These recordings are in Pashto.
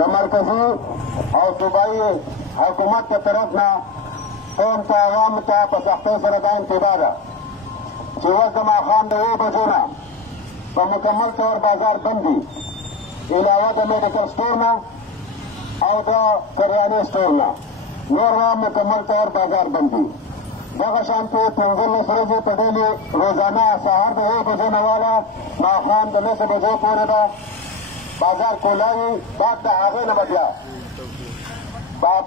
د مرکزي او صوبایي حکومت په طرف نه قوم ته عوامو ته په سختۍ سره دا انتباه ده چې اوس د ماښام د 7 بجو نه په مکمل طور بازار بند دي، علاوه د میډیکل سټور نه او د کریانې سټور نه نور هم مکمل طور بازار بند دي. دغه شانتې 15 ورځې په ډېلې روزانه سهار د 7 بجو نه واله ماښام د 9 بجو پورې به بازار کولا وي. بعد د هغې نه به بیا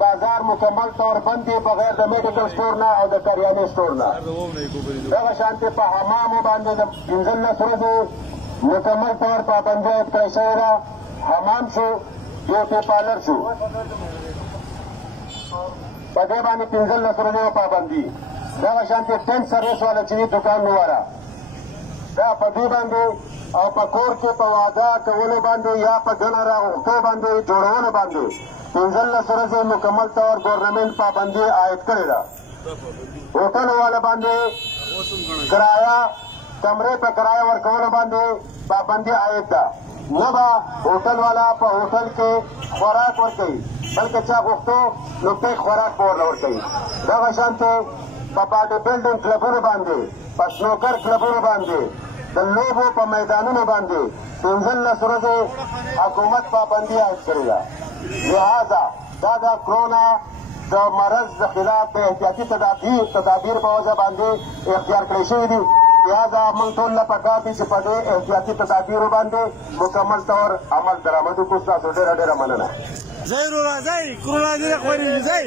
بازار مکمل طور بند دی بغیر د میډیکل سټور نه او د کریانې سټور نه. دغه شانتې په حمامو باندې د 15 ورځې مکمل طور پابندي عاید کړی شوې ده. حمام شو، بیوټي پارلر شو، په دې باندې 15 ورځې پابندي. دغه شانتې ټینټ سروس والا چې وي دوکانونو والا دا په دې باندې او په کور کې په واده کولو باندې یا په ګڼه راغوښتو باندې جوړولو باندې 15 ورځې مکمل طور ګورنمنټ پابندي عاید کړې ده. هوټلو والا باندې کرایه کمرې په کرایه ورکولو باندې پابندي عاید ده. نه به هوټل والا په هوټل کې خوراک ورکوي بلکې چا غوښتو نو پیک خوراک به ورله ورکوي. دغه شانتې په باډي بلډینګ کلبونو باندې په سنوکر کلبونو باندې د لوبو په میدانونو باندې 15 ورځې حکومت پابندي عاید کړې ده. لہذا دا د کرونا د مرض د خلاف د احتیاطي تدابیر په وجه باندې اختیار کړی شوي دي. لہذا موږ ټول له پکار دي چې په دې احتیاطي تدابیرو باندې مکمل طور عمل درآمد وکړو. ستاسو ډېره ډېره مننه. ځئ وروره ځئ، کرونا دې نه خپرېږي ځئ.